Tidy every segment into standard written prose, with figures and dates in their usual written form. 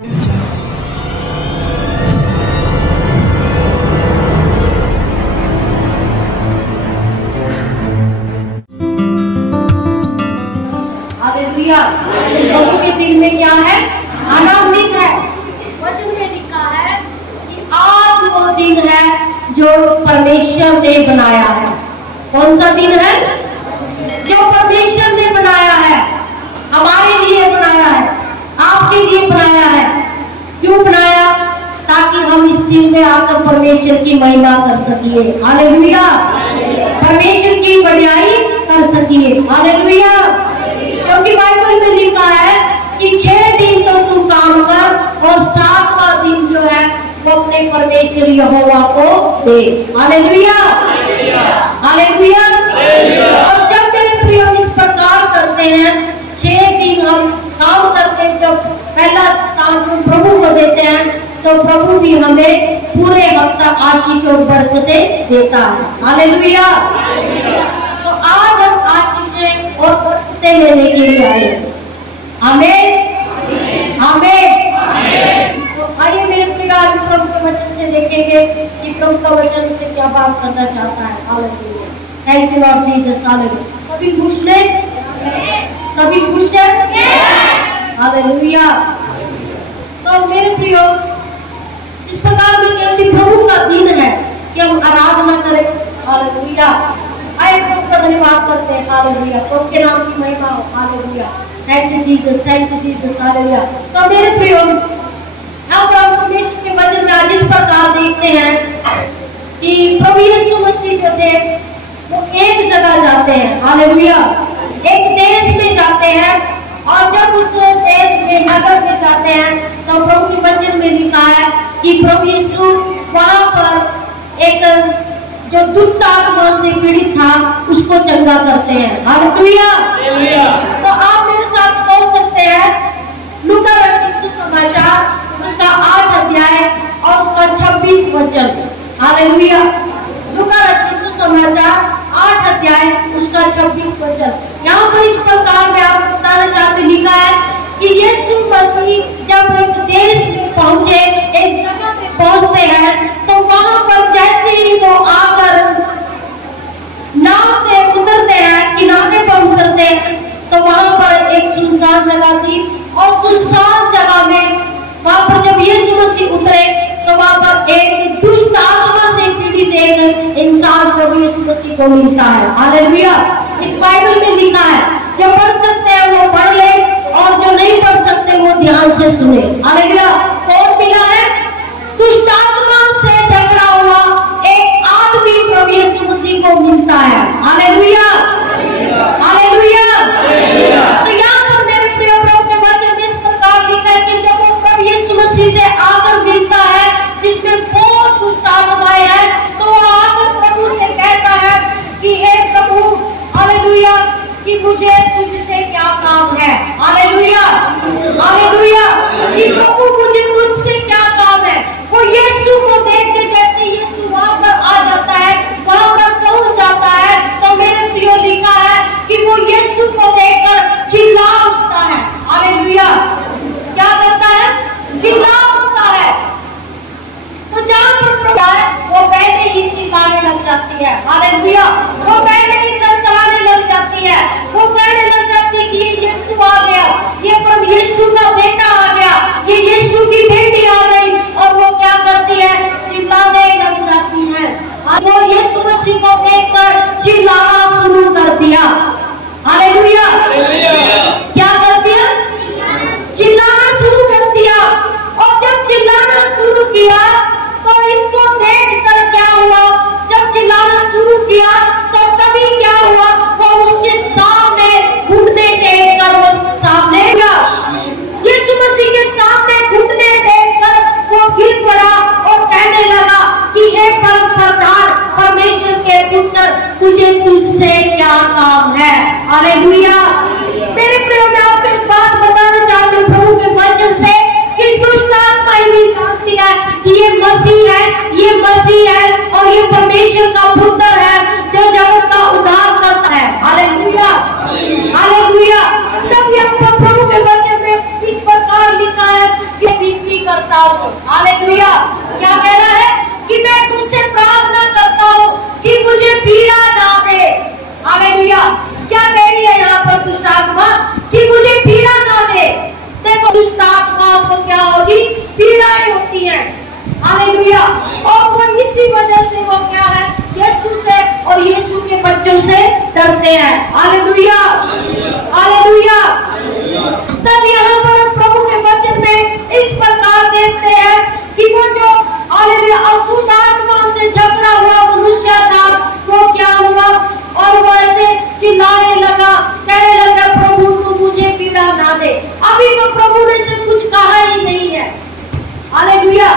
Hallelujah. प्रभु के दिन में क्या है? आनंदित है। वचन में लिखा है कि आज वो दिन है जो परमेश्वर ने बनाया है। कौन सा दिन है? जो परमेश्वर ने बनाया है, हमारे लिए बनाया है, आपके लिए बनाया है। क्यों बनाया? ताकि हम इस दिन में आकर परमेश्वर की महिमा कर सकिए। हालेलुया। परमेश्वर की बढ़ाई कर सकिए। हालेलुया। क्योंकि बाइबल में लिखा है कि 6 दिन तो तू काम कर और 7वां दिन जो है वो अपने परमेश्वर यहोवा को दे। हालेलुया। हालेलुया। और जब मेरे प्रिय इस प्रकार करते हैं, 6 दिन हम काम करके जब पहला काम प्रभु को देते हैं, तो प्रभु भी हमें पूरे हफ्ता आशीष और बरकतें देता है। हालेलुया। तो आज हम आशीषें और बरकतें लेने के लिए आए। आमीन। आमीन। तो आइए मेरे प्रिय, आज प्रभु के वचन से देखेंगे कि प्रभु का वचन से क्या बात करना चाहता है। Hallelujah. Thank you lord Jesus. Hallelujah. सभी खुश हैं? सभी खुश हैं? हालेलुया। तो मेरे प्रिय, इस प्रकार में कैसे प्रभु का दिन है कि हम आराधना करें। हालेलुया। आए प्रभु का धन्यवाद करते हैं। हालेलुया। प्रभु के नाम की महिमा हो। Hallelujah. Thank you Jesus. Thank you Jesus. Hallelujah. तो मेरे प्रिय, हम परमेश्वर के वचन में आज इस प्रकार देखते हैं कि प्रभु यीशु मसीह जो थे वो एक जगह जाते हैं। हालेलुया। एक देश में जाते हैं, और जब उस देश में नगर में जाते हैं तो प्रभु के वचन में लिखा है कि प्रभु यीशु वहां पर एक जो दुष्ट आत्मा से पीड़ित था उसको चंगा करते हैं। हालेलुया। तो आप मेरे साथ बोल सकते हैं लूका रचित सुसमाचार उसका 8 अध्याय और उसका 26 वचन। हालेलुया। लूका रचित सुसमाचार 8 अध्याय उसका 26 वचन। यहाँ पर इस प्रकार में आप बताना चाहते, लिखा है कि यीशु मसीह जब एक देश में पहुंचे, एक जगह पे पहुंचते हैं, तो वहां पर जैसे ही वो आकर नाव से उतरते हैं, किनारे पर उतरते हैं, तो वहां पर एक सुनसान जगह थी, और सुनसान जगह में वहां पर जब यीशु मसीह उतरे तो वहां पर एक दुष्ट आत्मा से पीड़ित एक इंसान प्रभु यीशु मसीह को मिलता है। हालेलुया। इस बाइबल में लिखा है, जो पढ़ सकते हैं वो पढ़ ले, और जो नहीं पढ़ सकते वो ध्यान से सुने। हालेलुया। और मिला है दुष्ट आत्मा से झगड़ा हुआ एक आदमी प्रभु यीशु मसीह को मिलता है। हालेलुया। हालेलुया। तो यहाँ पर मेरे प्रिय प्रभु के वचन में इस प्रकार लिखा है कि जब वो प्रभु यीशु मसीह से आकर मिलता है जिसमें बहुत दुष्ट आत्माएं हैं, तो वो आकर प्रभु से कहता है कि हे प्रभु, हालेलुया, कि मुझे तुझसे क्या काम है। हालेलुया। हालेलुया। कि वो क्या होगी, पीड़ाएं होती हैं। हालेलुया। और वो इसी वजह से वो क्या है, यीशु से और यीशु के बच्चों से डरते हैं। Hallelujah, hallelujah. तब यहाँ पर प्रभु के वचन में इस प्रकार देखते हैं कि वो जो हालेलुया अशुद्ध आत्मा से झगड़ा हुआ मनुष्य था, वो क्या हुआ, और वो ऐसे चिल्लाने लगा, कहने लगा प्रभु तू मुझे पीड़ा ना दे। अभी तो प्रभु ने से कुछ कहा ही नहीं है। हालेलुया।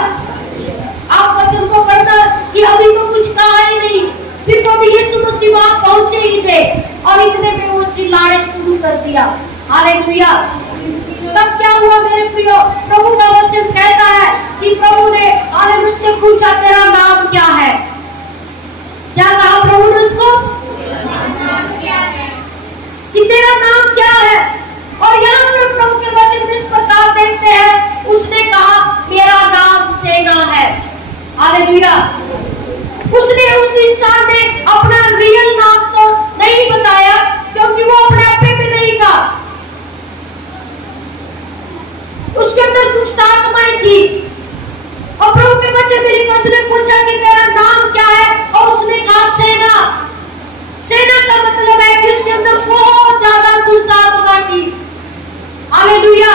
आप वचन को पढ़ना कि अभी तो कुछ कहा ही नहीं, सिर्फ अभी यीशु मसीह वहां पहुंचे ही थे और इतने में वो चिल्लाने शुरू कर दिया। हालेलुया। तब क्या हुआ मेरे प्रियो, प्रभु का वचन कहता है कि प्रभु ने हालेलुया से पूछा तेरा नाम क्या है। क्या कहा प्रभु ने उसको, कि तेरा नाम क्या है। और यहाँ पर प्रभु के वचन में इस प्रकार देखते हैं, उसने कहा मेरा नाम सेना है। हालेलुया। उसने उस इंसान ने अपना रियल नाम तो नहीं बताया, क्योंकि वो अपने आपे में नहीं था, उसके अंदर दुष्ट आत्माएं थी। और प्रभु के वचन में लिखा, उसने पूछा कि तेरा नाम क्या है, और उसने कहा सेना। सेना का मतलब है कि उसके अंदर बहुत ज्यादा दुष्ट आत्मा थी। हालेलुया।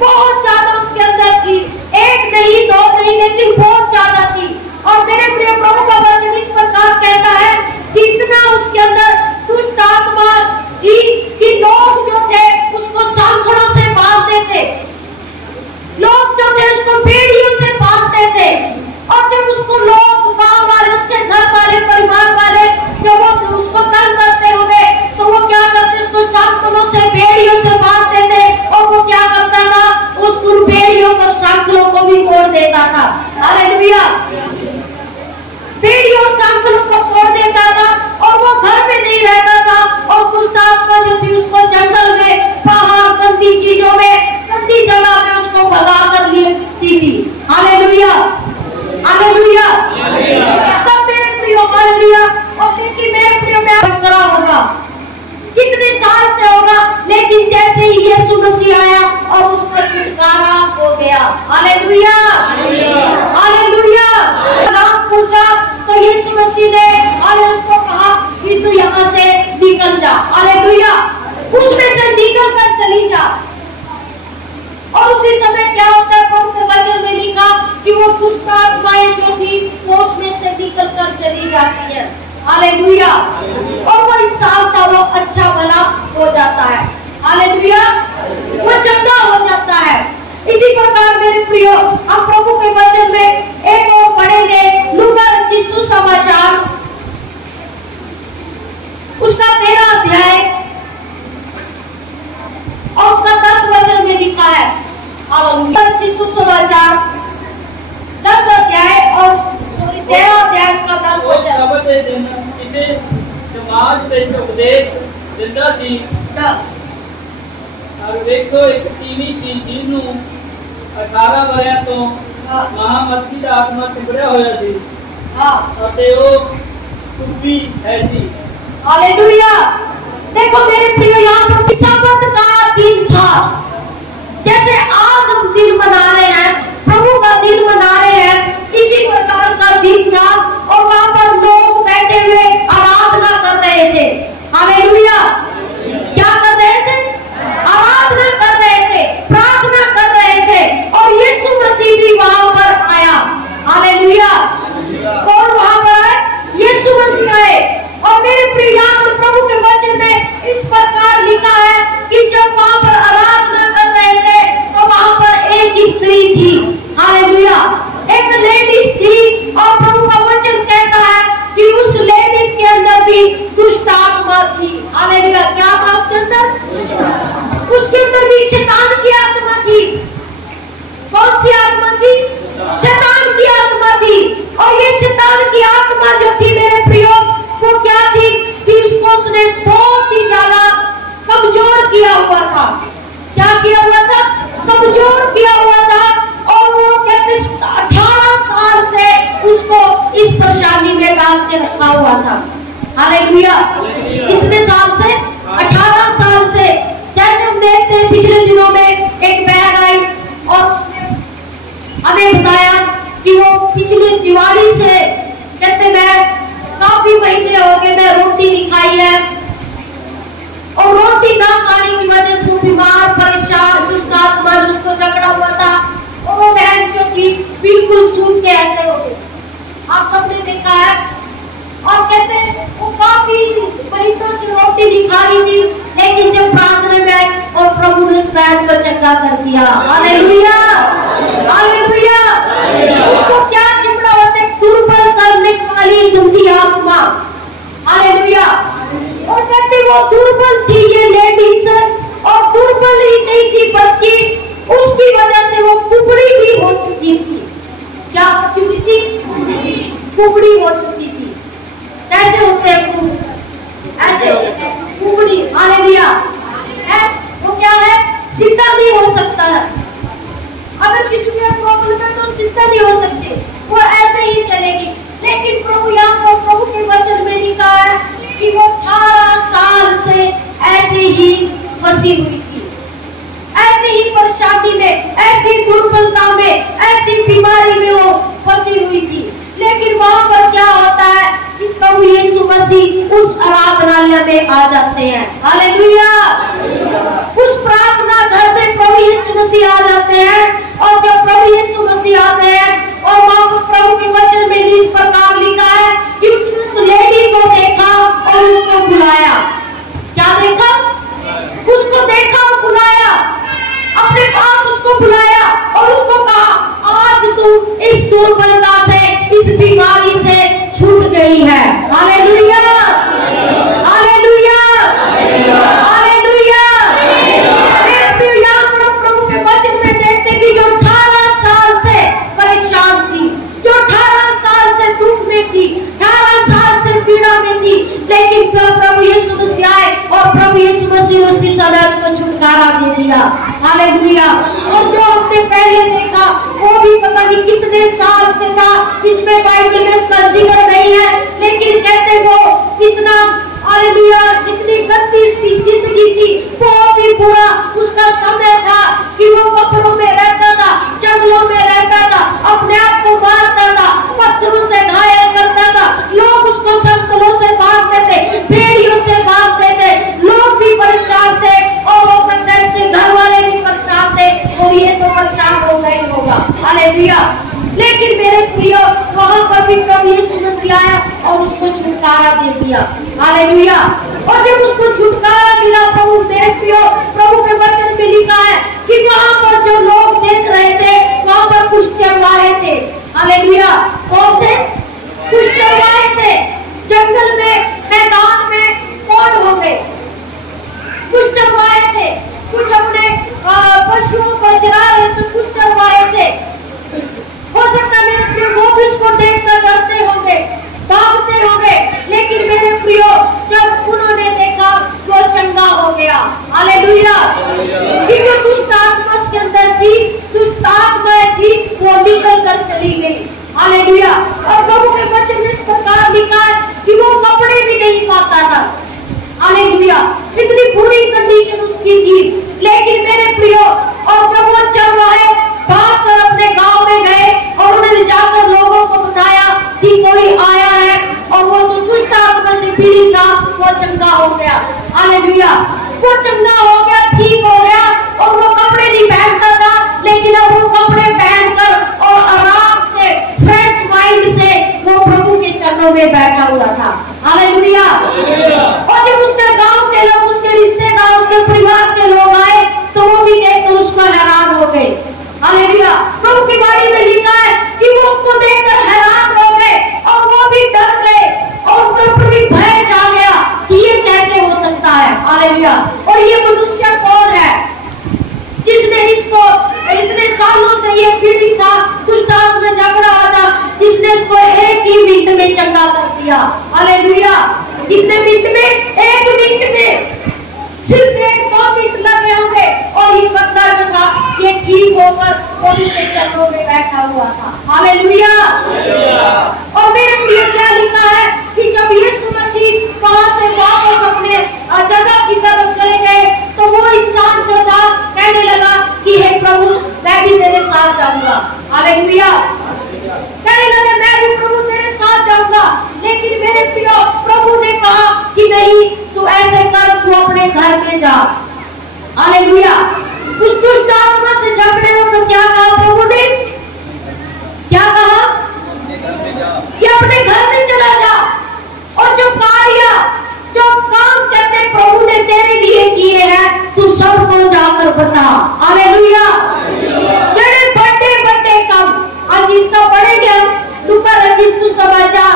बहुत ज्यादा उसके अंदर थी, एक नहीं दो नहीं, लेकिन बहुत ज्यादा थी। और मेरे प्रिय प्रभु का वचन इस प्रकार कहता है कि इतना उसके अंदर दुष्ट आत्मा थी कि लोग जो थे उसको सांकड़ों से बांधते थे, लोग जो थे उसको बेड़ियों से बांधते थे। और जब उसको लोग गांव वाले, उसके घर वाले, परिवार वाले जब वो उसको तंग करते होंगे तो वो क्या करते, उसको सांकड़ों से बेड़ियों से बांधते थे। और वो क्या करता था, उस बेड़ियों को सांकड़ों को भी तोड़ देता था। हालेलुया। बेड़ियों और सांकड़ों को तोड़ देता था और वो घर में नहीं रहता था। और दुष्ट आत्मा जो थी उसको जंगल में, पहाड़, गंदी चीजों में, गंदी जगह में उसको भगा कर लेती थी। Hallelujah, hallelujah. तब मेरे प्रियो, हालेलुया। और देखिए मेरे प्रियो में करा होगा, कितने साल से होगा, लेकिन जैसे ही यीशु मसीह आया और उसका छुटकारा हो गया। Hallelujah, hallelujah. नाम पूछा तो यीशु मसीह ने और उसको कहा कि तू यहाँ से निकल जा। हालेलुया। उसमें से निकल कर चली जा। और उसी समय क्या होता है, प्रभु के वचन में लिखा कि वो दुष्ट आत्माएं जो थी वो उसमें से निकल कर चली जाती है। हालेलुया। और वो इंसान था वो अच्छा भला हो जाता है। हालेलुया। वो चंगा हो जाता है। इसी प्रकार मेरे प्रियो, हम प्रभु के वचन में एक और पढ़ेंगे, लूका रचित सुसमाचार उसका 13 अध्याय और उसका 10 वचन में लिखा है। लूका रचित सुसमाचार 10 अध्याय और 13 अध्याय उसका 10 वचन। इसे समाज ਵਿੱਚ ਉਪਦੇਸ਼ ਦਿੰਦਾ ਸੀ। और देखो एक टीवी सी ਜਿਹਨੂੰ 18 ਵਰਿਆਂ ਤੋਂ ਮਹਾਮਤੀ ਦਾ ਆਤਮਾ ਚਿੰਬੜਿਆ ਹੋਇਆ ਸੀ। ਅਤੇ ਉਹ ਟੁੱਟੀ ਹੈ ਸੀ। हालेलुया। देखो मेरे प्रिय, यहाँ पर सबत का दिन था। जैसे आज हम दिन मना रहे हैं, प्रभु का दिन मना रहे हैं, इसी प्रकार का दिन था। और वहाँ पर लोग बैठे हुए आराधना कर रहे थे। हालेलुया। क्या कर रहे थे? आराधना कर रहे थे, प्रार्थना कर रहे थे। और यीशु मसीह भी वहाँ पर आया। हालेलुया। कौन वहाँ पर आए? यीशु मसीह आए। और मेरे प्रिय, यहाँ पर प्रभु के वचन में इस प्रकार लिखा है कि जब वहाँ पर आराधना कर रहे थे तो वहाँ पर एक स्त्री थी। हालेलुया। एक लेडीज थी। और प्रभु का वचन कहता है कि उस लेडीज के अंदर भी दुष्ट आत्मा थी। हालेलुया। क्या था उसके अंदर? उसके अंदर भी शैतान की आत्मा थी। कौन सी आत्मा थी? शैतान की आत्मा थी। और ये शैतान की आत्मा जो थी मेरे प्रियो, वो क्या थी कि उसको उसने बहुत ही ज्यादा कमजोर किया हुआ था। क्या किया हुआ था? कमजोर किया हुआ था। और वो कहते 18 साल से उसको इस परेशानी में डाल के रखा हुआ था। हालेलुया। कितने साल से? 18 साल से। जैसे हम देखते हैं पिछले दिनों में एक बहन आई और चिंता नहीं हो सकती, वो ऐसे ही चलेगी। लेकिन प्रभु यहाँ पर प्रभु के वचन में लिखा है कि वो 18 साल से ऐसे ही फंसी हुई थी, ऐसी ही परेशानी में, ऐसी दुर्बलता में, ऐसी बीमारी में वो फंसी हुई थी। लेकिन वहां पर क्या होता है कि प्रभु यीशु मसीह उस आराधनालय में आ जाते हैं। हालेलुया। उस प्रार्थना घर में प्रभु यीशु मसीह आ जाते हैं। और जब प्रभु यीशु मसीह आते हैं और वहां पर प्रभु के वचन में इस प्रकार लिखा है कि उसने उस लेडी को देखा और उसको बुलाया। क्या देखा? उसको देखा और बुलाया, अपने पास उसको बुलाया और उसको कहा आज तू इस दुर्बलता से, इस बीमारी से छूट गई है। Hallelujah, hallelujah, hallelujah. प्रभु के वचन में देखते कि जो 18 साल से परेशान थी, जो 18 साल से दुख में थी, 18 साल से पीड़ा में थी, लेकिन प्रभु यीशु मसीह आए और प्रभु यीशु मसीह उसी समय उसको छुटकारा दे दिया। हालेलुया। और जो हमने पहले देखा वो भी पता नहीं कितने साल से था, इसमें बाइबल में इसका जिक्र नहीं है, लेकिन कहते वो कितना, हालेलुया, कितनी गंदी इसकी जिंदगी थी, बहुत ही बुरा उसका समय था कि वो पत्थरों में रहता था, जंगलों में रहता था, अपने आप को मारता था, पत्थरों से घायल करता था, लोग उसको संतलों से मारते थे, भेड़ियों से मारते थे, लोग भी परेशान थे और हो सकता है इसके घर वाले भी परेशान थे और ये तो परेशान हो गई होगा। हालेलुया। लेकिन मेरे प्रियो वहां पर भी प्रभु यीशु मसीह आया और उसको छुटकारा दे दिया। हालेलुया। और जब उसको छुटकारा मिला प्रभु, मेरे प्रियो प्रभु के वचन में लिखा है कि वहां पर जो लोग देख रहे थे वहां पर कुछ चरवाहे थे। हालेलुया। कौन थे? कुछ चरवाहे थे। जंगल में, मैदान में कौन हो गए? कुछ चरवाहे थे, कुछ अपने पशुओं को चरा रहे थे, कुछ चरवाहे थे। हो सकता है मेरे प्रियो वो भी उसको देखकर डरते होंगे, भागते होंगे, लेकिन मेरे प्रियो जब उन्होंने देखा वो चंगा हो गया। हालेलुया। कि जो दुष्ट आत्मा उसके अंदर थी, दुष्ट आत्माएं थी, वो निकल कर चली गई। हालेलुया। और प्रभु के वचन में इस प्रकार लिखा है कि वो कपड़े भी नहीं पाता था। हालेलुया। इतनी बुरी कंडीशन उसकी थी। लेकिन मेरे प्रियो और जब वो चरवाहे भागकर अपने गांव में गए और उन्होंने जाकर लोगों को बताया कि कोई आया है और वो जो दुष्ट आत्मा से पीड़ित था वो चंगा हो गया। हालेलुया। वो चंगा हो गया, ठीक हो गया और वो कपड़े नहीं पहनता था, लेकिन अब वो कपड़े पहनकर और आराम से, फ्रेश माइंड से वो प्रभु के चरणों में बैठा हुआ था। हालेलुया। और जब उसके गांव के लोग, उसके रिश्तेदार, उसके परिवार के लोग आए तो वो भी देखकर उसको हैरान हो गए। हालेलुया। प्रभु की वाणी में लिखा है कि वो उसको देखकर हैरान हो गए और वो भी डर गए और उनके ऊपर भी भय छा गया कि ये कैसे हो सकता है। हालेलुया। और ये मनुष्य कौन है जिसने इसको इतने सालों से ये पीड़ित था, दुष्ट आत्मा में जकड़ा हुआ था, जिसने इसको एक ही मिनट में चंगा कर दिया। हालेलुया। कितने मिनट में? 1 मिनट में, सिर्फ 1-2 मिनट लगे होंगे और ये बंदा जो था ये ठीक होकर प्रभु के चरणों में बैठा हुआ था। हालेलुया। और मेरे प्रिय क्या लिखा है कि जब यीशु मसीह वहां से वापस अपने जगह की तरफ चले गए तो वो इंसान जो था कहने लगा कि हे प्रभु मैं भी तेरे साथ जाऊंगा। हालेलुया। कहने लगा मैं भी प्रभु तेरे साथ जाऊंगा। लेकिन मेरे प्रिय प्रभु ने कहा कि नहीं, तू ऐसे कर, तू अपने घर में जा। हालेलुया। उस दुष्ट आत्मा से झगड़े हो तो क्या कहा प्रभु ने? क्या कहा? कि अपने घर में चला जा और जो कार्य, जो काम करते प्रभु ने तेरे लिए किए हैं तू सबको जाकर बता। हालेलुया। तेरे बड़े काम आज इसका पढ़ेंगे हम लूका रचित सुसमाचार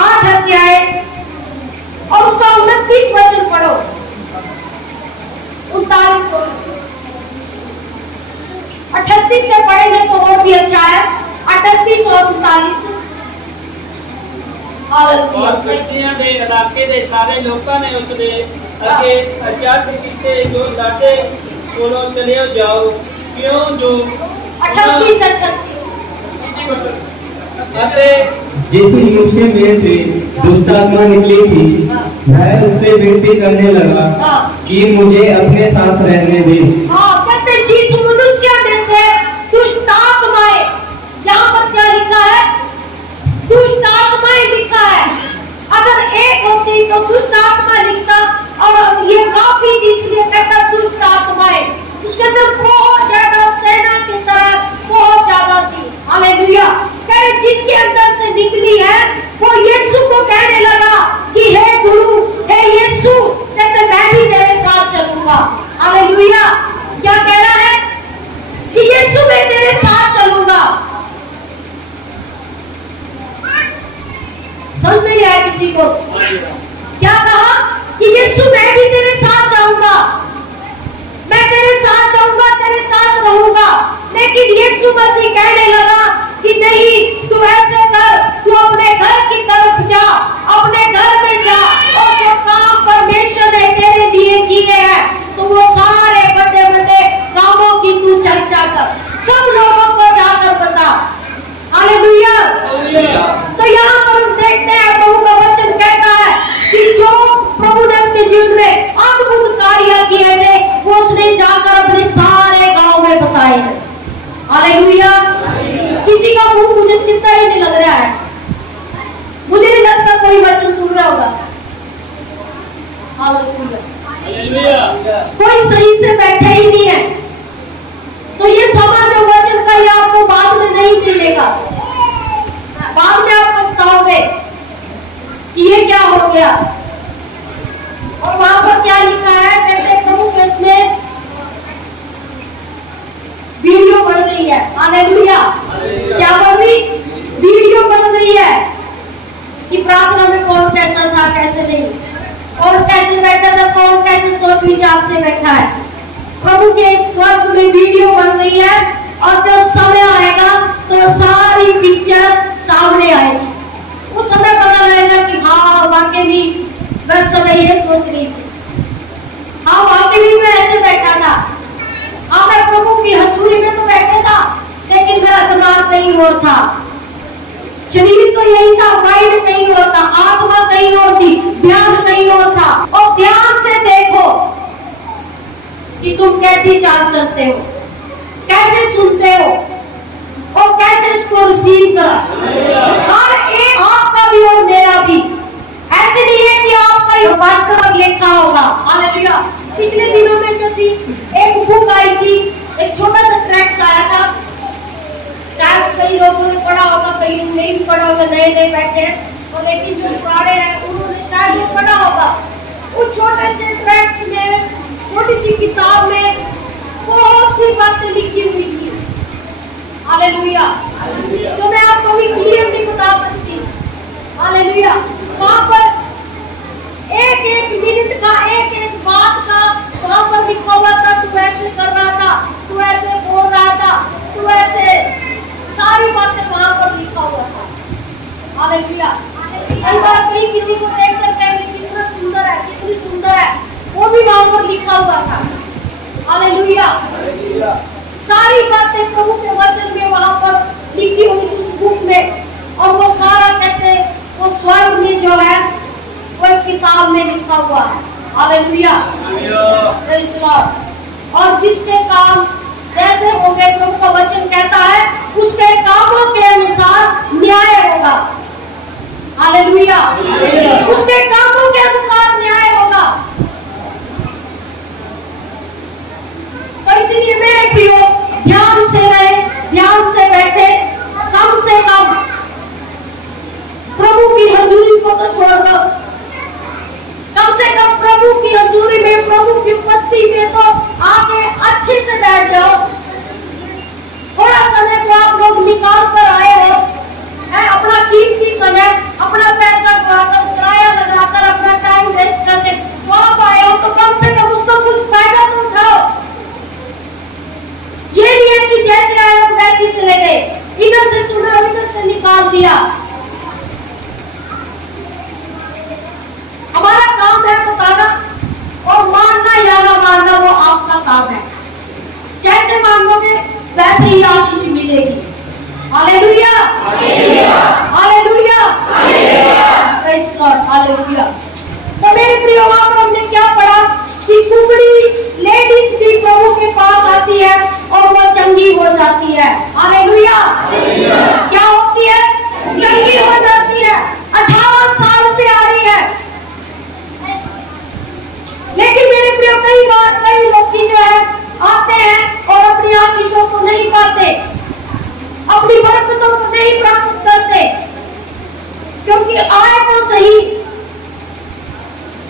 8 अध्याय और उसका 29 वचन पढ़ो। 38 से पढ़ेंगे तो और भी अच्छा है। 38 और 39। और कलिसिया ਦੇ ਇਲਾਕੇ ਦੇ ਸਾਰੇ ਲੋਕਾਂ ਨੇ ਉਸ ਦੇ ਅੱਗੇ ਅਰਜ਼ ਕੀਤੀ ਜੋ ਸਾਡੇ ਕੋਲੋਂ ਚਲੇ ਜਾਓ, ਕਿਉਂ ਜੋ 38 जिस मुंह से मेरे से दुष्ट आत्मा निकली थी, मैं उससे विनती करने लगा कि मुझे अपने साथ रहने दे। कहते जिस मनुष्य में से दुष्ट आत्माएं, यहाँ पर क्या लिखा है? दुष्ट आत्माएं लिखा है। अगर एक होती तो दुष्ट आत्मा लिखता, और ये काफी इसलिए कहता दुष्ट आत्माएं। उसके अंदर बहुत ज्यादा सेना की तरह बहुत ज्यादा थी। हालेलुया। कहे जिसके अंदर से निकली है वो यीशु को कहने लगा कि हे गुरु, हे यीशु, कहते मैं भी तेरे साथ चलूंगा। हालेलुया। क्या कह रहा है? कि यीशु मैं तेरे साथ चलूंगा। समझ में नहीं आया किसी को? क्या कहा? कि यीशु मैं भी तेरे साथ जाऊंगा, मैं तेरे साथ जाऊंगा, तेरे साथ रहूंगा। लेकिन यीशु मसीह कहने लगा कि नहीं, तू ऐसे कर, तू अपने घर की तरफ जा, अपने घर में जा, और जो काम परमेश्वर ने तेरे लिए किए हैं तो वो सारे बड़े बड़े कामों की तू चर्चा कर, सब लोगों को जाकर बता। हालेलुया। तो यहाँ पर हम देखते हैं प्रभु का वचन कहता है कि जो प्रभु ने उसके जीवन में अद्भुत कार्य किए थे वो उसने जाकर अपने सारे गांव में बताए हैं। हालेलुया। किसी का मुंह मुझे सीधा ही नहीं लग रहा है, मुझे नहीं लगता कोई वचन सुन रहा होगा। हालेलुया। कोई सही से बैठे ही नहीं है। तो ये समय जो वचन का ये आपको बाद में नहीं मिलेगा, बाद में आप पछताओगे कि ये क्या हो गया। और वहां पर क्या लिखा है? कहते प्रभु के इसमें वीडियो बन रही है। हालेलुया। क्या बन रही? वीडियो बन रही है कि प्रार्थना में कौन कैसा था, कैसे नहीं, कौन कैसे बैठा था, कौन कैसे सोच विचार से बैठा है। प्रभु के स्वर्ग में वीडियो बन रही है, और जब समय आएगा तो सारी पिक्चर सामने आएगी। उस समय पता लगेगा कि हाँ वाकई भी मैं समय ये सोच रही थी, हाँ वाकई भी मैं ऐसे बैठा था, हाँ मैं प्रभु की हजूरी में तो बैठा था, लेकिन मेरा दिमाग कहीं और था, शरीर तो यही था, माइंड कहीं और था, आत्मा कहीं और थी, ध्यान कहीं और था। और ध्यान से देखो कि तुम कैसी चाल चलते हो, कैसे सुनते हो, और कैसे उसको रिसीव करा। हर एक आपका भी और मेरा भी। ऐसे नहीं है कि आपका ये वास्तव लिखा होगा। हालेलुया। पिछले दिनों में जो थी एक बुक आई थी, एक छोटा सा ट्रैक्स आया था, शायद कई लोगों ने पढ़ा होगा, कई नहीं भी पढ़ा होगा, नए नए बैठे हैं, और लेकिन जो पुराने हैं उन्होंने शायद वो पढ़ा होगा। उस छोटे से ट्रैक्स में, छोटी सी किताब में बहुत सी बातें लिखी हुई थी। हालेलुया। जो मैं आपको भी क्लियरली बता सकती। हालेलुया। वहाँ पर एक एक मिनट का, एक एक बात का वहाँ पर लिखा हुआ था। तू ऐसे कर रहा था, तू ऐसे बोल रहा था, तू ऐसे, सारी बातें वहाँ पर लिखा हुआ था। हालेलुया। कई बार कहीं किसी को देखकर कहेंगे कितना सुंदर है, कितनी सुंदर है, वो भी वहाँ पर लिखा हुआ था। हालेलुया। सारी बातें प्रभु के वचन में वहाँ पर लिखी हुई थी उस बुक में, और वो सारा कहते वो स्वर्ग में जो है वो एक किताब में लिखा हुआ है। हालेलुया। Praise Lord. और जिसके काम जैसे होंगे, प्रभु का वचन कहता है उसके कामों के अनुसार न्याय होगा। हालेलुया। उसके कामों के अनुसार न्याय होगा। तो इसलिए मेरे प्रियो, ध्यान से रहे, ध्यान से बैठे, कम से कम प्रभु की हजूरी को तो छोड़ दो, कम से कम प्रभु की हजूरी में, प्रभु की उपस्थिति में तो आके अच्छे से बैठ जाओ। जाती है। हालेलुया। क्या होती है? चंगी हो जाती है। 18 साल से आ रही है, लेकिन मेरे प्रिय कई बार कई लोग जो है आते हैं और अपनी आशीषों को नहीं पाते, अपनी बरकतों को नहीं प्राप्त करते, क्योंकि आए तो सही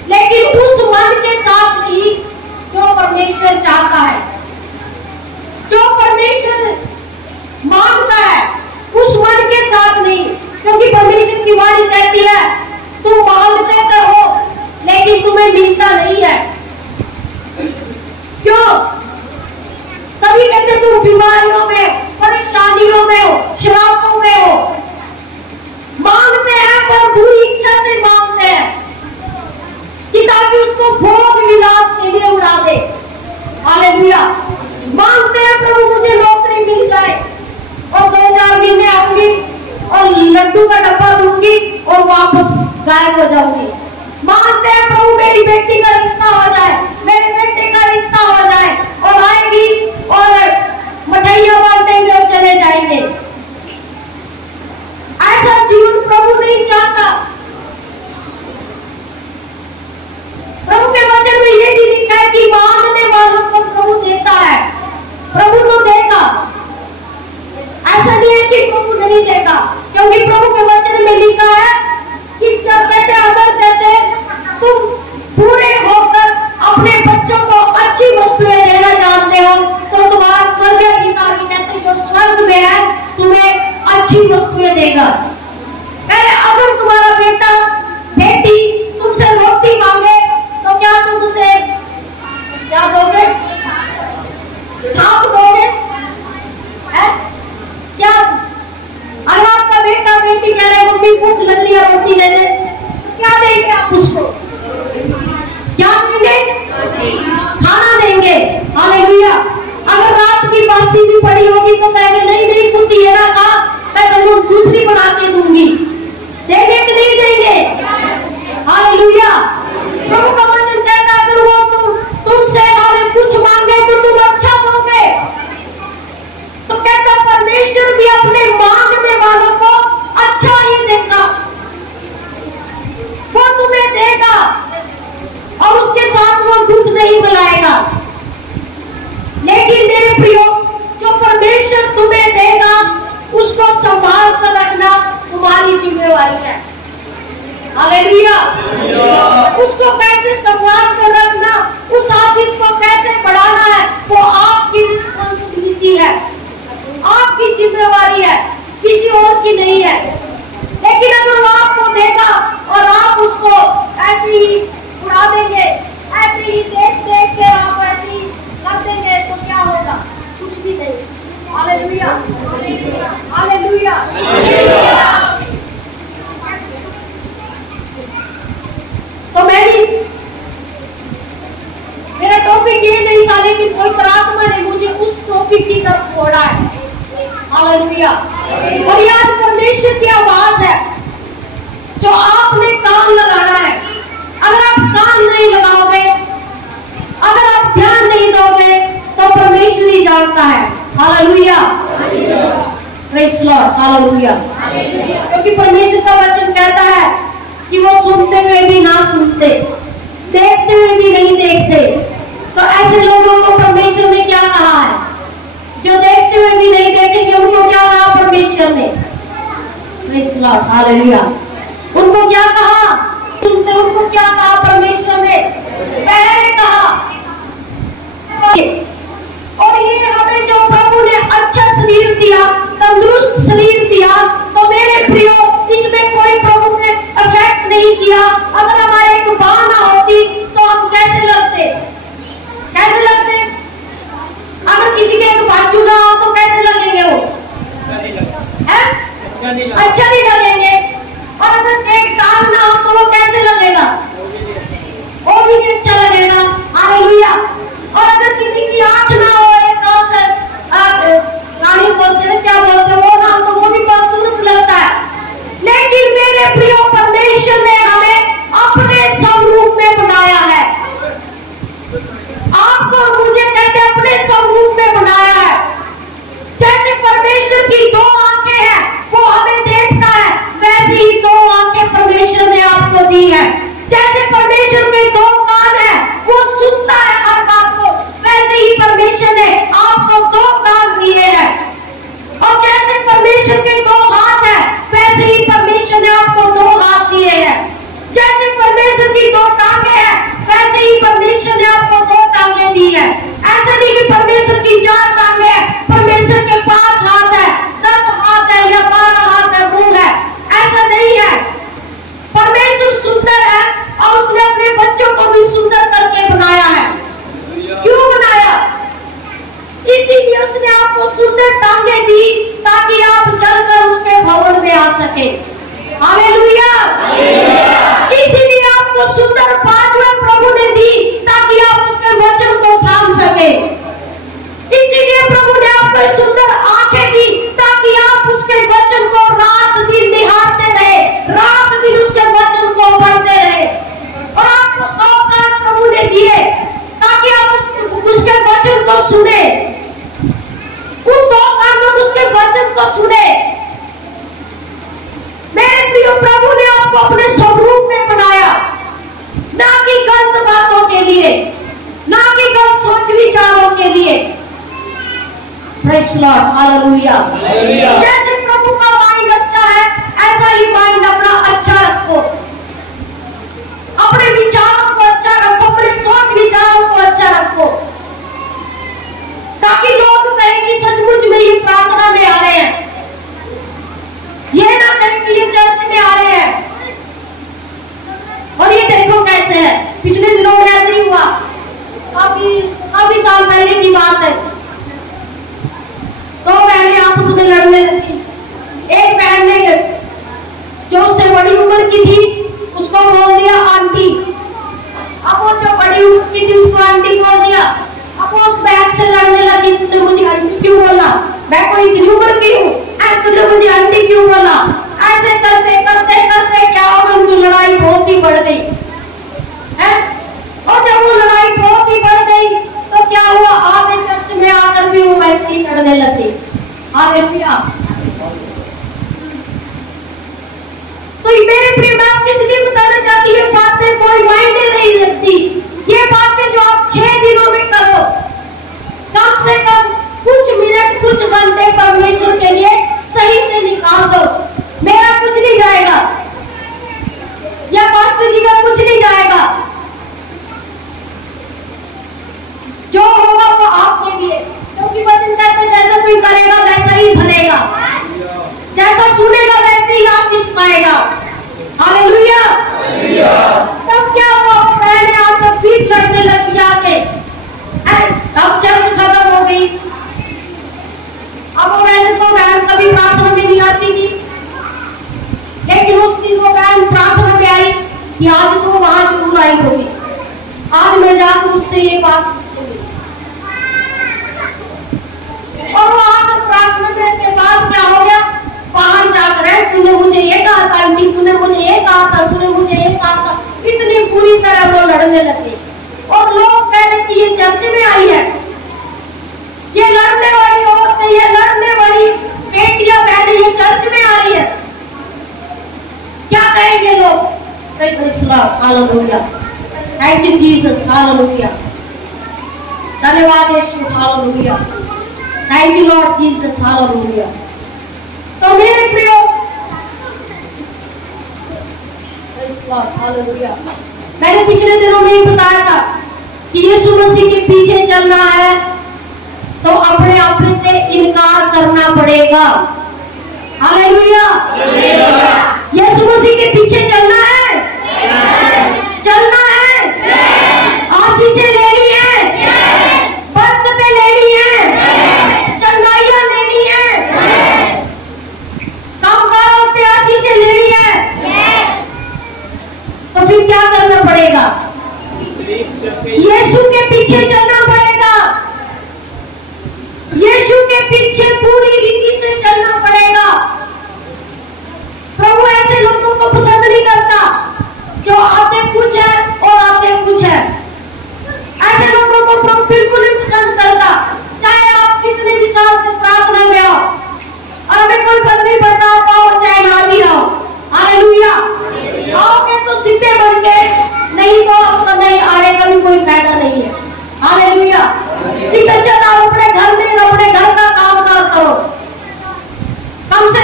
लेकिन उस मन के साथ नहीं जो परमेश्वर चाहता है, जो परमेश्वर मांगता है, उस मन के साथ नहीं। क्योंकि परमेश्वर की वाणी कहती है तुम मांगते तो हो लेकिन तुम्हें मिलता नहीं है। क्यों? तभी कहते तुम बीमारियों में, परेशानियों में हो, श्रापों में हो। मांगते हैं पर बुरी इच्छा से मांगते हैं कि ताकि उसको भोग विलास के लिए उड़ा दे। हालेलुया। मांगते हैं प्रभु मुझे नौकरी मिल जाए और 2-4 महीने आऊंगी और लड्डू का डब्बा दूंगी और वापस गायब हो जाऊंगी। मांगते हैं प्रभु मेरी बेटी का रिश्ता हो जाए, मेरे बेटे का रिश्ता हो जाए, और आएगी और मिठाइयां बांटेंगे और चले जाएंगे। ऐसा जीवन प्रभु नहीं चाहता। प्रभु के वचन में ये भी लिखा है कि मांगने वालों को प्रभु देता है। प्रभु तो देगा, ऐसा नहीं है कि प्रभु नहीं देगा, क्योंकि प्रभु के वचन में लिखा है कि जब कहते अगर कहते तुम पूरे होकर अपने बच्चों को अच्छी वस्तुएं देना जानते हो तो तुम्हारा स्वर्गीय पिता भी कहते जो स्वर्ग में है तुम्हें अच्छी वस्तुएं देगा। अरे अगर तुम्हारा बेटा बेटी तुमसे रोटी मांगे तो क्या तुम उसे क्या दोगे? सांप दोगे? क्या? अगर आपका बेटा बेटी कह रहे मम्मी भूख लग रही है रोटी दे दे, क्या देंगे आप उसको? क्या देंगे? खाना देंगे। हालेलुया। अगर रात की बासी भी पड़ी होगी तो कहेंगे नहीं नहीं खुद ये ना खा, मैं तुम्हें दूसरी बना के दूंगी। देंगे कि नहीं देंगे? हालेलुया। प्रभु का वचन कहता है अगर वो तुमसे कुछ मांगे तो तुम अच्छा दोगे। तो कहता परमेश्वर भी अपने मांगने वालों को अच्छा ही देगा, वो तुम्हें देगा और उसके साथ वो दुख नहीं मिलाएगा। लेकिन मेरे प्रियो जो परमेश्वर तुम्हें देगा उसको संभाल कर रखना तुम्हारी जिम्मेवारी है। हालेलुया। उसको कैसे संभाल कर रखना, उस आशीष को कैसे बढ़ाना है वो आपकी रिस्पॉन्सिबिलिटी है, आपकी जिम्मेवारी है, किसी और की नहीं है। लेकिन अगर वो आपको देगा और आप उसको ऐसे ही उड़ा देंगे, ऐसे ही देख देख के आप ऐसे ही कर देंगे तो क्या होगा? कुछ भी नहीं। हालेलुया। हालेलुया। तो मेरा टॉपिक ये नहीं था, लेकिन कोई आत्मा ने मुझे उस टॉपिक की तरफ छोड़ा है। हालेलुया। और याद परमेश्वर की आवाज है जो आपने कान लगाना है। अगर आप कान नहीं लगाओगे, अगर आप ध्यान नहीं दोगे तो परमेश्वर ही जानता है। हालेलुया। Praise lord. हालेलुया। क्योंकि परमेश्वर का वचन कहता है कि वो सुनते हुए भी ना सुनते, देखते हुए भी नहीं देखते। तो ऐसे लोगों को परमेश्वर ने क्या कहा है? जो देखते हुए भी नहीं देखेंगे उनको क्या कहा परमेश्वर ने? Praise lord. हालेलुया। उनको क्या कहा? सुनते उनको क्या कहा परमेश्वर ने? पहले कहा। और ये हमें जो प्रभु ने अच्छा शरीर दिया, तंदुरुस्त शरीर दिया, तो मेरे प्रियो इसमें कोई प्रभु ने इफेक्ट नहीं किया। अगर हमारे एक बाह ना होती तो हम कैसे लगते? कैसे लगते? अगर किसी के एक बाजू ना हो तो कैसे लगेंगे वो? अच्छा नहीं लगेंगे। और अगर एक टांग ना हो तो वो कैसे लगेगा? वो भी नहीं अच्छा लगेगा। हालेलुया। और अगर किसी की आंख ना हो, एक आंख रानी बोलते हैं क्या बोलते हैं, वो ना तो वो भी बहुत सुंदर लगता है। लेकिन मेरे प्रिय परमेश्वर ने हमें अपने स्वरूप में बनाया है। आपको मुझे कहते अपने स्वरूप में बनाया है। परमेश्वर के दो हाथ है, वैसे ही परमेश्वर ने आपको दो हाथ दिए हैं। जैसे परमेश्वर की दो टांगे हैं, वैसे ही परमेश्वर ने आपको दो टांगे दी है। ऐसा नहीं कि परमेश्वर की 4 टांगे हैं, परमेश्वर के 5 हाथ है, 10 हाथ है या 12 हाथ है, मुंह है, ऐसा नहीं है। परमेश्वर सुंदर है और उसने अपने बच्चों को भी सुंदर करके बनाया है। क्यों बनाया? इसीलिए उसने आपको सुंदर टांगे दी ताकि आप चलकर उसके भवन में आ सके। हालेलुया। इसीलिए आपको सुंदर पांचवें प्रभु ने दी ताकि आप उसके वचन को थाम सके। इसीलिए प्रभु ने आपको सुंदर आंखें दी ताकि आप उसके वचन को रात दिन निहारते रहे, रात दिन उसके वचन को पढ़ते रहे। और आपको 2 कान प्रभु ने दिए ताकि आप उसके वचन को सुने, उन 2 कानों से उसके वचन को सुने। मेरे प्रिय, प्रभु ने आपको अपने स्वरूप में बनाया, ना कि गलत बातों के लिए, ना कि गलत सोच विचारों के लिए। Praise lord, hallelujah. जैसे प्रभु का माइंड अच्छा है, ऐसा ही माइंड अपना अच्छा रखो, अपने विचारों को अच्छा रखो, अपने सोच विचारों को अच्छा रखो, ताकि लोग कहें कि सचमुच में ये प्रार्थना में आ रहे हैं, ये ना कहें कि ये चर्च में आ रहे हैं। और ये देखो कैसे है, पिछले दिनों में ऐसे ही हुआ, काफी साल पहले की बात है। 2 बहनें आपस में लड़ने लगी। एक बहन ने जो उससे बड़ी उम्र की थी उसको बोल दिया आंटी। अब वो जो बड़ी उम्र की थी उसको आंटी बोल दिया। अब वो उस बहन से लड़ने लगी, तुमने मुझे आंटी क्यों बोला, मैं कोई इतनी उम्र की हूँ, तुमने मुझे आंटी क्यों बोला। ऐसे करते करते करते क्या हो, उनकी लड़ाई बहुत ही बढ़ गई है। और जब वो लड़ाई बहुत ही बढ़ गई तो क्या हुआ, आगे चर्च में आकर भी वो वैसे ही लड़ने लगी। हालेलुया। तो मेरे प्रिय, मैं आपको इसलिए बताना चाहती हूँ, ये बातें कोई मायने नहीं रखती। ये बातें जो आप 6 दिनों में करो, कम से कम कुछ मिनट, कुछ घंटे परमेश्वर के लिए सही से निकाल दो। मेरा कुछ नहीं जाएगा या पास्टर जी का कुछ नहीं जाएगा, जो होगा वो आपके लिए, क्योंकि वचन कहते हैं जैसा कोई करेगा वैसा ही भरेगा, जैसा सुनेगा वैसे ही आशीष पाएगा। हालेलुया। तब क्या हुआ, वो बहनें आकर फिर लड़ने लगी आके। अब चर्च खत्म हो गई। अब वो वैसे तो बहन कभी प्रार्थना में नहीं आती थी, लेकिन उस दिन वो बहन प्रार्थना में आई कि आज तो वहां जरूर आई होगी, आज मैं जाकर उससे ये बात पूछूंगी। और वो आकर प्रार्थना के बाद क्या हो गया, बाहर जाकर तूने मुझे ये कहा था आंटी, तूने मुझे ये कहा था, तूने मुझे ये कहा था, इतनी बुरी तरह वो लड़ने लगे। और लोग कह रहे कि ये चर्च में आई है, ये लड़ने वाली औरत, ये लड़ने वाली बेटियां बहनें ये चर्च में आ रही है, क्या कहेंगे लोग। Praise lord, hallelujah. Thank you Jesus, hallelujah. धन्यवाद Yeshu, hallelujah. Thank you lord Jesus, hallelujah. तो मेरे प्रियो, प्रेज़ लॉर्ड, हालेलुया। मैंने पिछले दिनों में ही बताया था कि यीशु मसीह के पीछे चलना है तो अपने आप से इनकार करना पड़ेगा। हालेलुया। यीशु मसीह के पीछे चलना है, चलना है, आशीषें लेनी है, बरकतें लेनी है, चंगाइयां लेनी है, कामकारों से आशीषें लेनी है, तो फिर क्या करना पड़ेगा, यीशु के पीछे चलना पड़ेगा, यीशु के पीछे पूरी रीति से चलना पड़ेगा। प्रभु ऐसे लोगों को पसंद नहीं करता जो आते कुछ है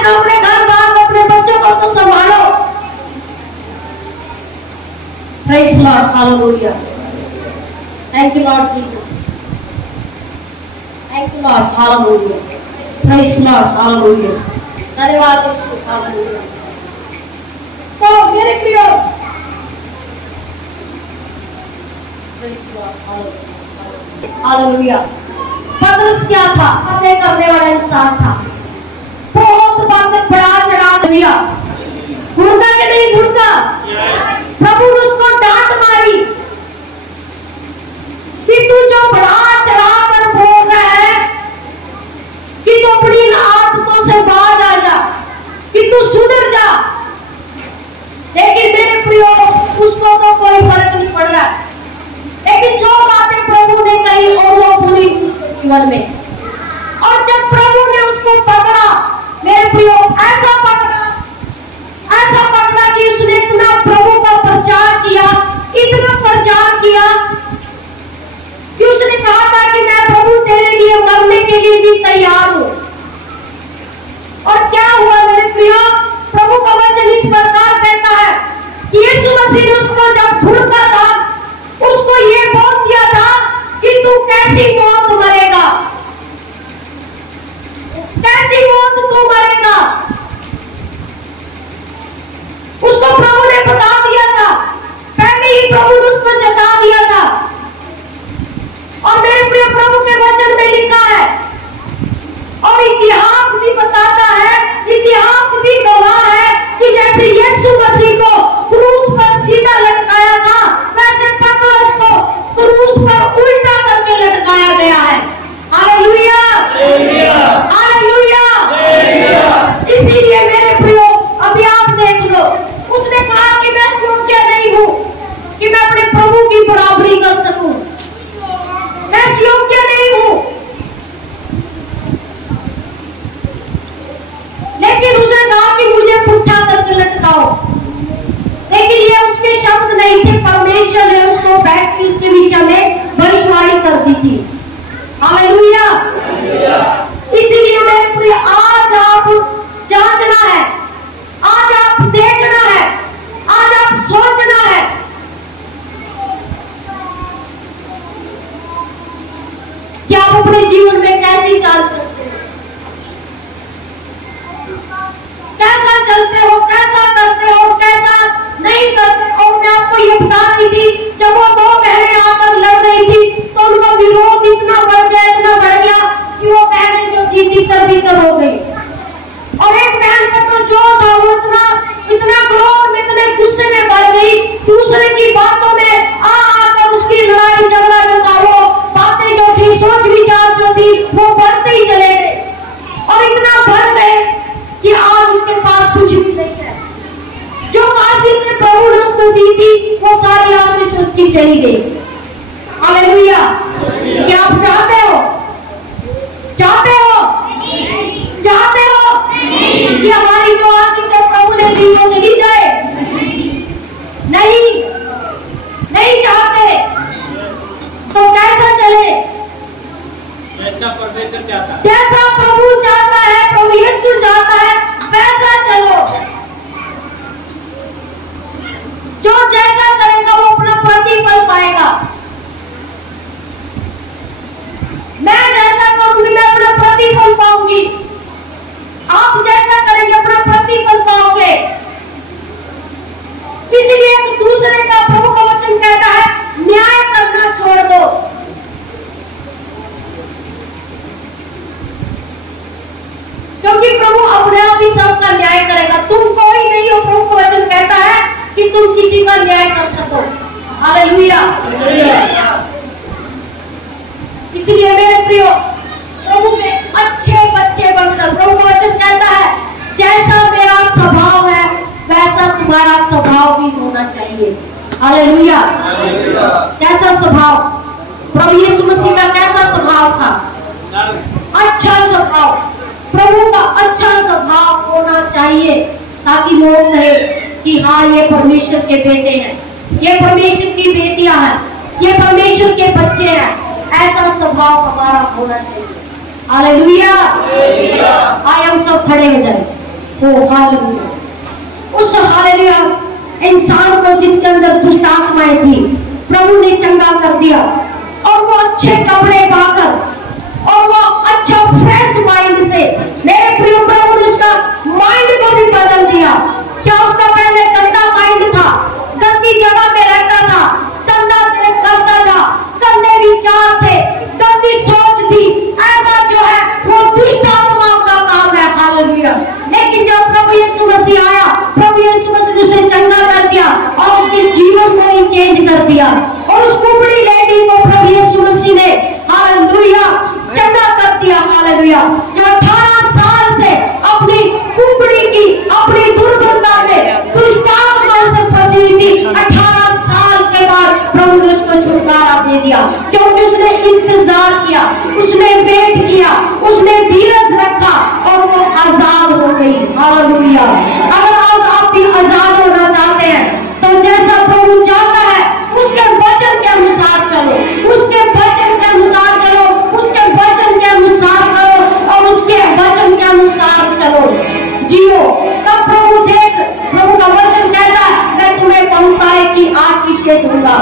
तो अपने घर बार अपने बच्चों को तो संभालो। Praise Lord, Hallelujah. Thank you Lord Jesus. Thank you Lord, Hallelujah. Praise Lord, Hallelujah. धन्यवाद यीशु, Hallelujah. तो मेरे प्रियो, Praise Lord, Hallelujah. Hallelujah. पतरस क्या था? बातें करने वाला इंसान था, बहुत बातें बढ़ा चढ़ा दिया, भूलता कि नहीं भूलता? प्रभु ने उसको डांट मारी कि तू जो बढ़ा चढ़ा कर बोल रहा है कि तू अपनी आदतों से बाहर आ जा, कि तू सुधर जा। लेकिन मेरे प्रियो, उसको तो कोई फर्क नहीं पड़ रहा, लेकिन जो बातें प्रभु ने कही और वो पूरी उसके जीवन में। और जब प्रभु ने उसको पकड़ा, मेरे प्रियो, ऐसा पकड़ा कि उसने इतना प्रभु का प्रचार किया, इतना प्रचार किया कि उसने कहा था कि मैं प्रभु तेरे लिए मरने के लिए भी तैयार हूं। और क्या हुआ मेरे प्रियो? प्रभु का वचन इस प्रकार कहता है कि यीशु मसीह ने उसको जब ढूंढता था, उसको ये बोल दिया था कि तू कैसी मौत मरेगा, कैसी मौत तू मरेगा। उसको प्रभु ने बता दिया था, पहले ही प्रभु ने उसको जता दिया था। और मेरे प्रिय, प्रभु के वचन में लिखा है और इतिहास भी बताता है, इतिहास भी गवाह है कि जैसे यीशु मसीह को क्रूस पर सीधा लटकाया था, वैसे पतरस को क्रूस पर उल्टा करके लटकाया गया है। Hallelujah, hallelujah. इसीलिए मेरे प्रियो, अभी आप देख लो, उसने कहा कि मैं योग्य नहीं हूं कि मैं अपने प्रभु की बराबरी कर सकूं, मैं योग्य नहीं हूं। लेकिन उसने कहा कि मुझे पुट्ठा करके लटकाओ। लेकिन ये उसके शब्द नहीं थे, परमेश्वर ने उसको बैठ के उसके विषय में भविष्यवाणी कर दी थी। हालेलुया। इसीलिए मेरे प्रिय, आज आप जांचना है, आज आप देखना है, आज आप सोचना है कि आप अपने जीवन में कैसी चाल चलते हो, कैसा चलते हो, कैसा करते हो, कैसा नहीं करते। और मैं आपको ये बता रही थी, जब वो दो बहनें आकर लड़ रही थी तो उनका विरोध इतना बढ़ गया, इतना बढ़ गया कि वो बहनें जो थी तितर बितर हो गई। और एक बहन का तो जो था वो इतना क्रोध में, इतने गुस्से में बढ़ गई, दूसरे की बातों में आकर उसकी लड़ाई झगड़ा जो था, वो बातें जो थी, सोच विचार जो थी, वो बढ़ते ही चले गए। और इतना बढ़ गए कि आज उसके पास कुछ भी नहीं है। जो आशीष से प्रभु ने उसको दी थी, वो सारी आशीष उसकी चली गई। हालेलुया। क्या आप चाहते हो, चाहते हो, चाहते हो कि हमारी जो आशीष है प्रभु ने दी वो चली जाए? नहीं, नहीं चाहते। तो कैसा चले? जैसा परमेश्वर चाहता है, जैसा प्रभु चाहता है, प्रभु यीशु चाहता है, वैसा चलो। जो जैसा करेगा वो अपना प्रतिफल पाएगा। मैं जैसा करूंगी मैं अपना प्रतिफल पाऊंगी, आप जैसा करेंगे अपना प्रतिफल पाओगे। इसलिए एक दूसरे का, प्रभु का वचन कहता है, न्याय करना छोड़ दो। क्योंकि प्रभु अपने आप ही सबका न्याय करेगा, तुम कोई नहीं हो। प्रभु का वचन कहता है कि तुम किसी का न्याय कर सको। हालेलुया। इसलिए मेरे प्रियो, प्रभु के अच्छे बच्चे बनकर, प्रभु का वचन कहता है, जैसा मेरा स्वभाव है वैसा तुम्हारा स्वभाव भी होना चाहिए। हालेलुया। कैसा स्वभाव? प्रभु यीशु मसीह का कैसा स्वभाव था? अच्छा स्वभाव। प्रभु का अच्छा स्वभाव होना चाहिए, ताकि लोग कहे कि हाँ, ये परमेश्वर के बेटे हैं, ये परमेश्वर की बेटियां हैं, ये परमेश्वर के बच्चे हैं। ऐसा स्वभाव हमारा होना चाहिए। हालेलुया। आइए हम सब खड़े हो जाए। ओ हालेलुया। उस हालेलुया इंसान को जिसके अंदर दुष्ट आत्माएं थी, प्रभु ने चंगा कर दिया और वो अच्छे कपड़े पाकर और वो अच्छा फ्रेश माइंड से, मेरे प्रिय प्रभु ने उसका माइंड को भी बदल दिया। क्या उसका पहले गंदा माइंड था, गंदी जगह में रहता था, गंदा करता था, गंदे विचार थे, गंदी सोच थी, ऐसा जो है वो दुष्ट आत्मा का काम है। हालेलुया। लेकिन जब प्रभु यीशु मसीह आया, प्रभु यीशु मसीह ने उसे चंगा कर दिया और उसके जीवन को ही चेंज कर दिया। और उस कुबड़ी लेडी को प्रभु यीशु मसीह ने हालेलुया चंगा कर दिया। हालेलुया। जो 18 साल से अपनी कुबड़ी की, अपनी दुर्बलता में, दुष्ट आत्मा से फंसी हुई थी, 18 साल के बाद प्रभु ने उसको छुटकारा दे दिया, क्योंकि उसने इंतजार किया, उसने वेट किया, उसने धीरज रखा और वो आजाद हो गई। हालेलुया। अगर आप भी आजाद होना चाहते हैं तो जैसा प्रभु चाहता है उसके वचन के अनुसार चलो, उसके वचन के अनुसार चलो, उसके वचन के अनुसार करो और उसके वचन के अनुसार चलो, जियो। तब प्रभु का वचन कहता है, मैं तुम्हें बहुताय की आशीषें दूंगा,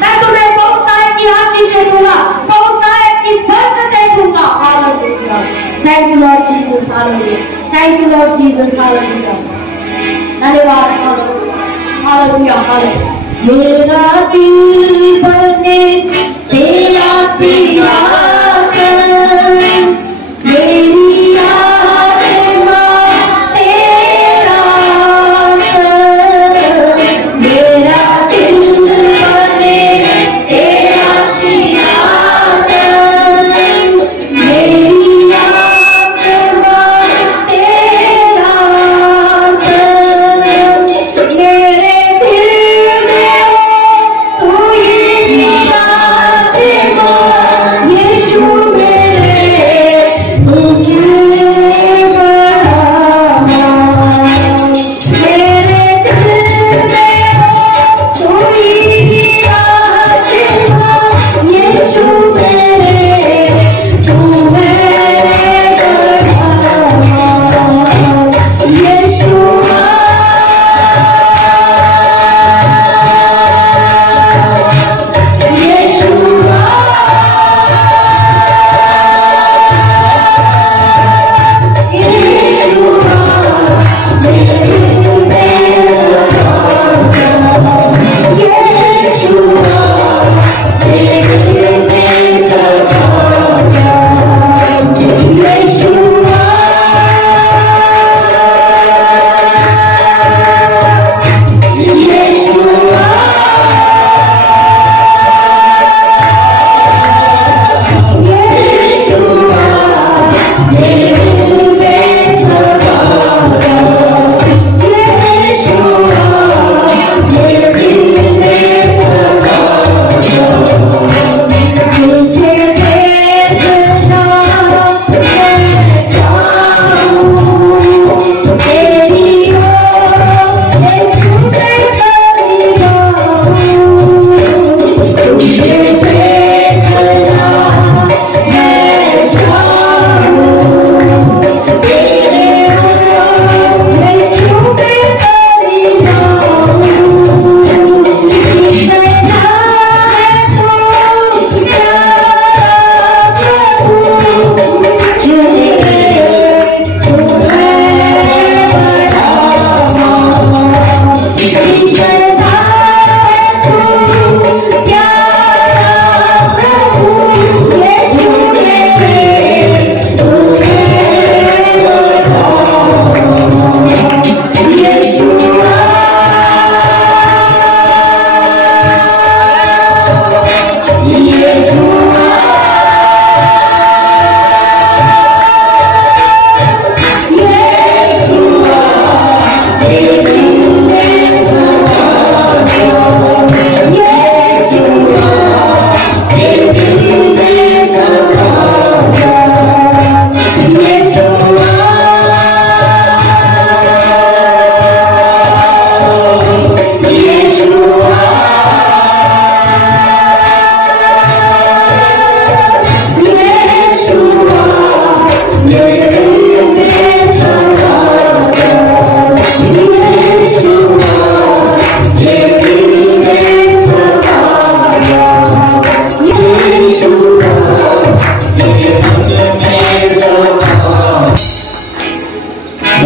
मैं तुम्हें बहुताय की आशीषें दूंगा, बहुताय की बरकतें दूंगा। Hallelujah. Thank you lord Jesus. Hallelujah. Thank you lord Jesus. Hallelujah. धन्यवाद। हालेलुया। हालेलुया। मेरा दिल बने तेरा सिंहासन, मेरी आत्मा तेरा मेरा दिल बने तेरा सिंहासन, मेरी आत्मा तेरा मेरे दिल में तू ही यीशु।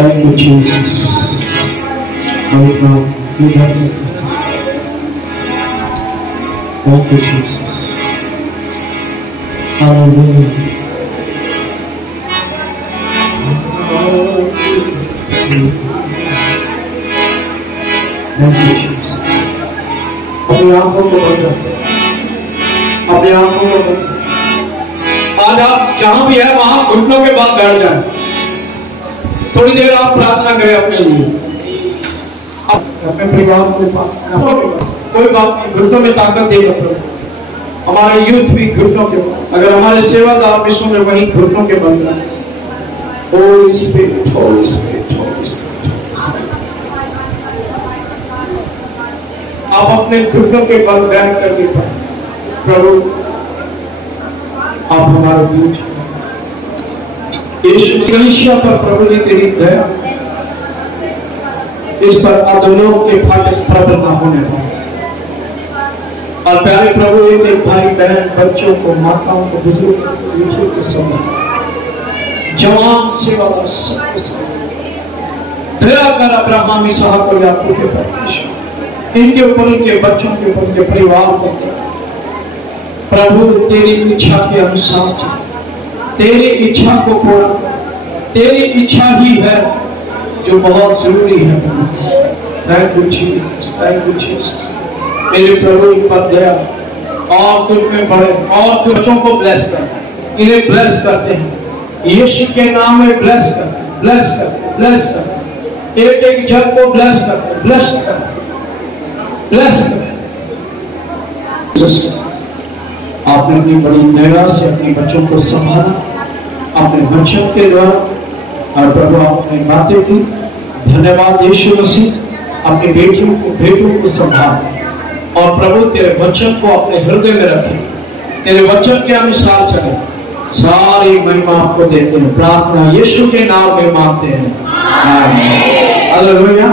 Thank you, Jesus. Thank you, Jesus. Hallelujah. Thank you, Jesus. अपनी आंखों को बंद करो, अपनी आंखों को बंद करो। आज आप जहां भी है वहां घुटनों के बाद बैठ जाए। थोड़ी देर आप प्रार्थना करें अपने लिए, अपने परिवार के पास। कोई बात नहीं, घुटनों में ताकत देगा प्रभु। हमारे यूथ भी घुटनों के, अगर हमारे सेवादार विश्व में वही घुटनों के बंद रहे। Holy Spirit, Holy Spirit, Holy Spirit, Holy Spirit. आप अपने घुटनों के बल बैठ करके प्रभु आप हमारे बीच यीशु कलीसिया पर प्रभु ने तेरी दया, इस पर अधोलोक के फाटक प्रबल न होने पाए। और प्यारे प्रभु एक भाई बहन बच्चों को, माताओं को, बुजुर्गों को, बच्चों को समझ, जवान सेवादार सबको दया कर अब्राहम, इसहाक और याकूब के परमेश्वर, इनके ऊपर, इनके बच्चों के ऊपर, इनके परिवार पर प्रभु तेरी इच्छा के अनुसार तेरी इच्छा को पूरा, तेरी इच्छा ही है जो बहुत जरूरी है। Thank you Jesus, thank you Jesus. मेरे प्रभु इन पर दया और तुम में बढ़े, और बच्चों को ब्लेस कर, इन्हें ब्लेस करते हैं यीशु के नाम में। ब्लेस कर, ब्लेस कर, ब्लेस कर, एक एक जन को ब्लेस कर, ब्लेस कर, ब्लेस कर। आपने अपनी बड़ी दया से अपने बच्चों को संभाला, अपने वचन के द्वारा, और प्रभु आपने बातें की। धन्यवाद यीशु मसीह, अपने बेटियों को, बेटों को संभाल, और प्रभु तेरे वचन को अपने हृदय में रखे, तेरे वचन के अनुसार चले। सारी महिमा आपको देते हैं, प्रार्थना यीशु के नाम में मांगते हैं। हालेलुया।